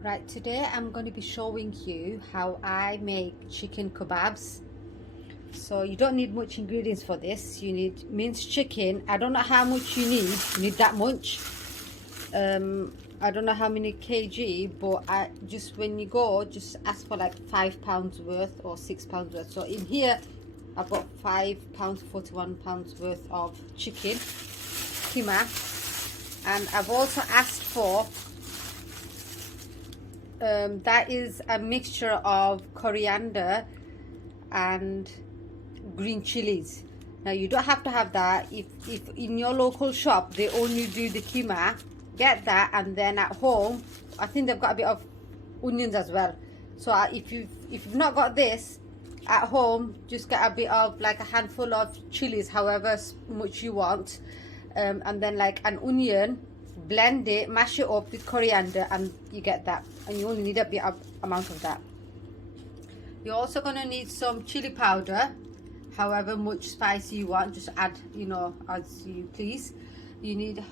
Right, today I'm going to be showing you how I make chicken kebabs. So you don't need much ingredients for this. You need minced chicken. I don't know how much you need that much. I don't know how many kg, but I just, when you go, just ask for like £5 worth or £6 worth. So in here I've got £5, 41 pounds worth of chicken kima, and I've also asked for that is a mixture of coriander and green chilies. Now you don't have to have that. If in your local shop they only do the kima, get that, and then at home I think they've got a bit of onions as well. So if you've not got this at home, just get a bit of, like, a handful of chilies, however much you want, and then like an onion. Blend it, mash it up with coriander, and you get that. And you only need a bit of amount of that. You're also going to need some chili powder, however much spice you want. Just add, you know, as you please. You need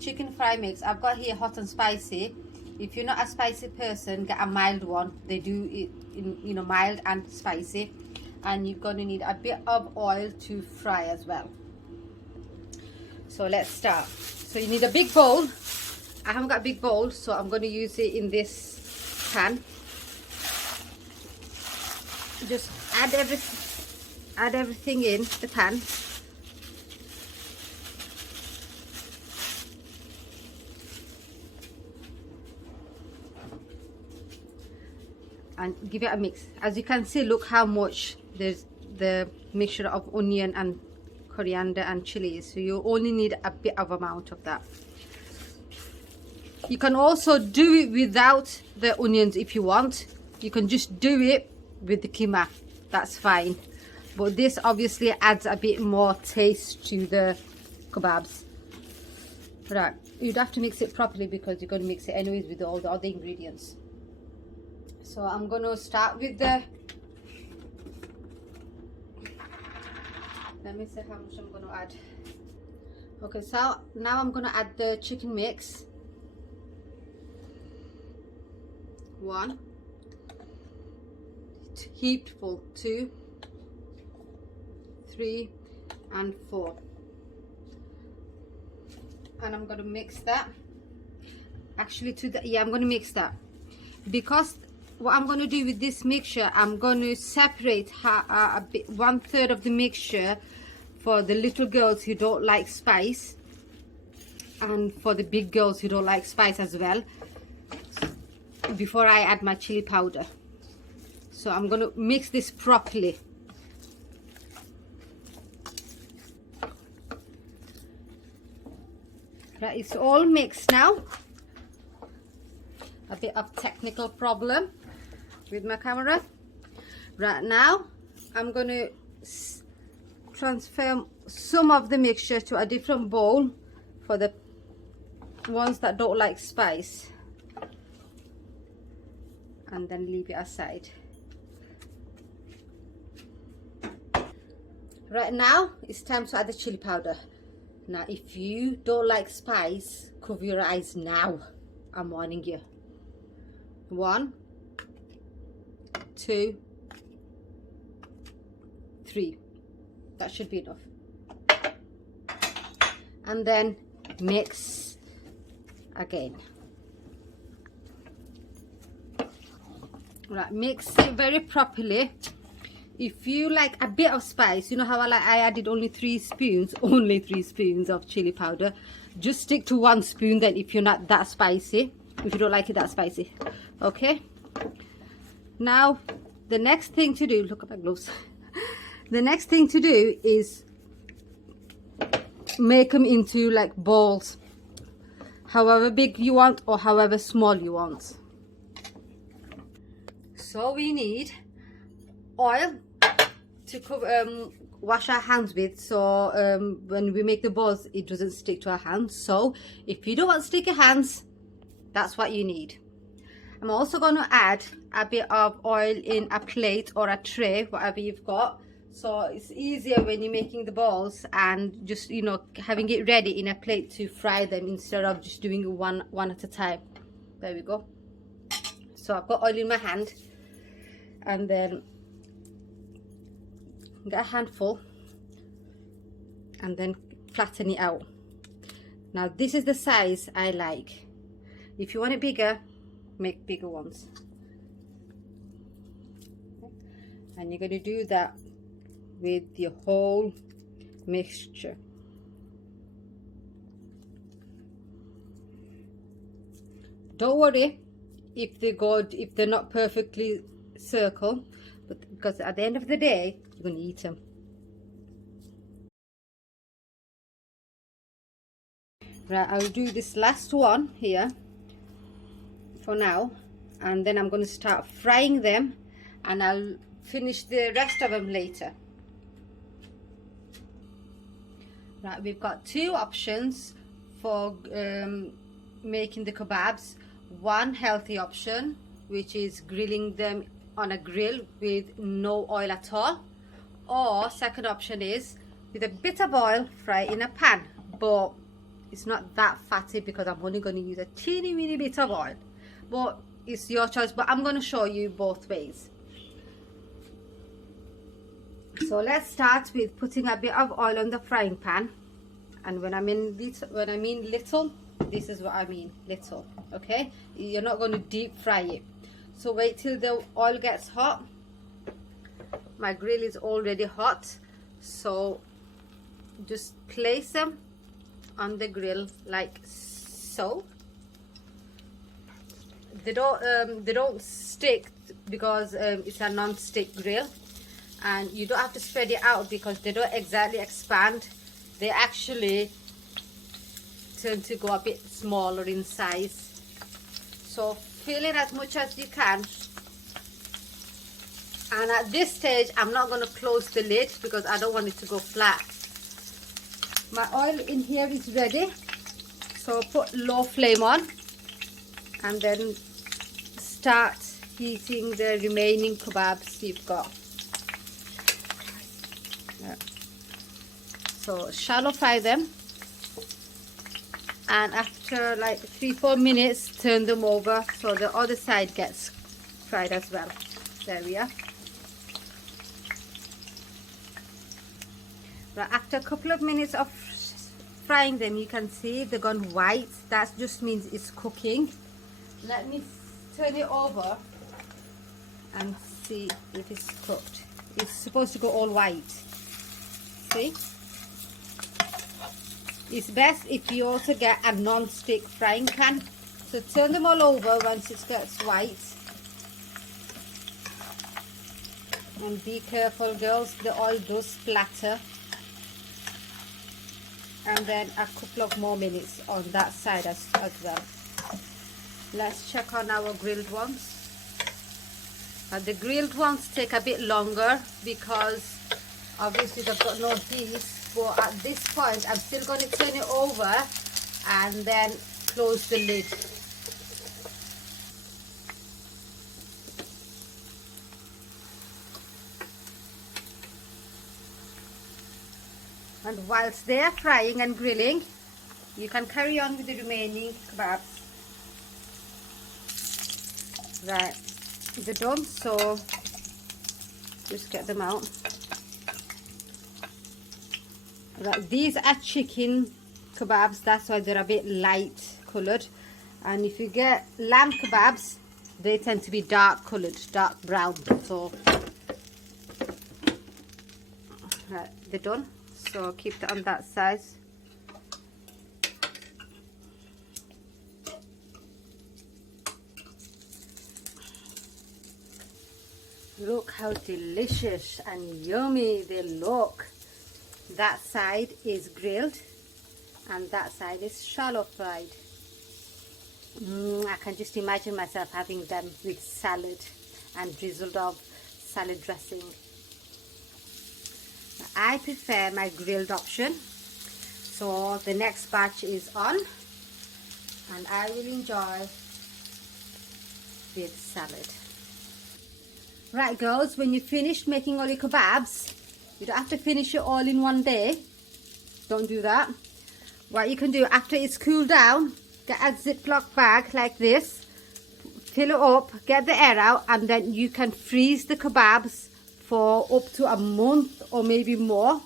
chicken fry mix. I've got here hot and spicy. If you're not a spicy person, get a mild one. They do it in, you know, mild and spicy. And you're going to need a bit of oil to fry as well. So let's start. So you need a big bowl. I haven't got a big bowl, so I'm going to use it in this pan. Just add everything in the pan. And give it a mix. As you can see, look how much there's the mixture of onion and coriander and chilies. So you only need a bit of amount of that. You can also do it without the onions if you want. You can just do it with the kima. That's fine. But this obviously adds a bit more taste to the kebabs. Right, you'd have to mix it properly because you're going to mix it anyways with all the other ingredients. So I'm going to start with the, let me see how much I'm going to add. Okay, so now I'm going to add the chicken mix. 1 heaped full, 2, 3 and 4, and I'm going to mix that. Actually, I'm going to mix that, because what I'm going to do with this mixture, I'm going to separate a bit, 1/3 of the mixture for the little girls who don't like spice, and for the big girls who don't like spice as well, before I add my chili powder. So I'm going to mix this properly. Right, it's all mixed now. A bit of technical problem with my camera. Right now I'm going to transfer some of the mixture to a different bowl for the ones that don't like spice, and then leave it aside. Right now it's time to add the chili powder. Now if you don't like spice, cover your eyes now. I'm warning you. 1, 2, 3. That should be enough. And then mix again. Right, mix it very properly. If you like a bit of spice, you know how I added only 3 spoons of chili powder. Just stick to 1 spoon then if you're not that spicy, if you don't like it that spicy. Okay, now the next thing to do, look at my gloves. The next thing to do is make them into like balls, however big you want or however small you want. So we need oil to cover, wash our hands with, so when we make the balls it doesn't stick to our hands. So if you don't want sticky hands, that's what you need. I'm also going to add a bit of oil in a plate or a tray, whatever you've got, so it's easier when you're making the balls, and just, you know, having it ready in a plate to fry them instead of just doing one at a time. There we go. So I've got oil in my hand, and then get a handful and then flatten it out. Now this is the size I like. If you want it bigger, make bigger ones. And you're going to do that with your whole mixture. Don't worry if they're not perfectly circle, but because at the end of the day you're going to eat them. Right, I'll do this last one here for now, and then I'm going to start frying them, and I'll finish the rest of them later. Right, we've got two options for making the kebabs. One healthy option, which is grilling them on a grill with no oil at all, or second option is with a bit of oil, fry in a pan, but it's not that fatty because I'm only going to use a teeny weeny bit of oil. But it's your choice, but I'm going to show you both ways. So let's start with putting a bit of oil on the frying pan, and when I mean little, this is what I mean, little. Okay, you're not going to deep fry it, so wait till the oil gets hot. My grill is already hot, so just place them on the grill like so. They don't stick because it's a non-stick grill, and you don't have to spread it out because they don't exactly expand. They actually turn to go a bit smaller in size. So fill in as much as you can, and at this stage I'm not going to close the lid because I don't want it to go flat. My oil in here is ready, so put low flame on and then start heating the remaining kebabs you've got. Yeah. So shallow fry them, and after like 3-4 minutes turn them over so the other side gets fried as well. There we are. Right, after a couple of minutes of frying them, you can see they've gone white. That just means it's cooking. Let me turn it over and see if it's cooked. It's supposed to go all white. See? It's best if you also get a non-stick frying pan. So turn them all over once it gets white. And be careful, girls, the oil does splatter. And then a couple of more minutes on that side as well. Let's check on our grilled ones. The grilled ones take a bit longer because obviously they've got no heat, but at this point I'm still going to turn it over and then close the lid. And whilst they're frying and grilling, you can carry on with the remaining kebabs. Right, they're done, so just get them out. Right, these are chicken kebabs, that's why they're a bit light coloured. And if you get lamb kebabs, they tend to be dark coloured, dark brown. So, right, they're done. So keep it on that size. Look how delicious and yummy they look. That side is grilled and that side is shallow fried. I can just imagine myself having them with salad and drizzled of salad dressing. I prefer my grilled option, so the next batch is on and I will enjoy with salad. Right girls, when you finished making all your kebabs, you don't have to finish it all in one day. Don't do that. What you can do after it's cooled down, get a Ziploc bag like this, fill it up, get the air out, and then you can freeze the kebabs for up to a month or maybe more.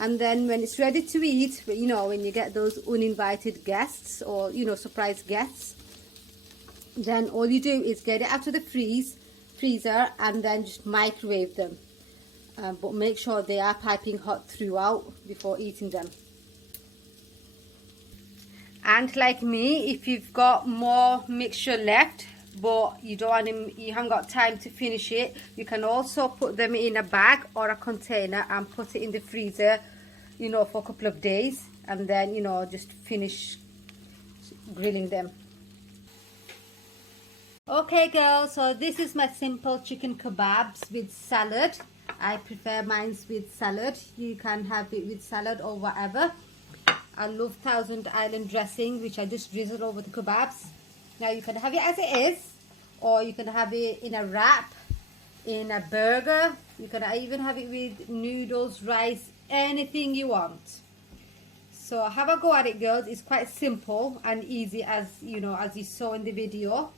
And then when it's ready to eat, you know, when you get those uninvited guests or, you know, surprise guests, then all you do is get it out of the freezer and then just microwave them. But make sure they are piping hot throughout before eating them. And like me, if you've got more mixture left but you haven't got time to finish it, you can also put them in a bag or a container and put it in the freezer, you know, for a couple of days, and then, you know, just finish grilling them. Okay girls, so this is my simple chicken kebabs with salad. I prefer mine with salad. You can have it with salad or whatever. I love Thousand Island dressing, which I just drizzle over the kebabs. Now you can have it as it is, or you can have it in a wrap, in a burger. You can even have it with noodles, rice, anything you want. So have a go at it, girls. It's quite simple and easy, as you know, as you saw in the video.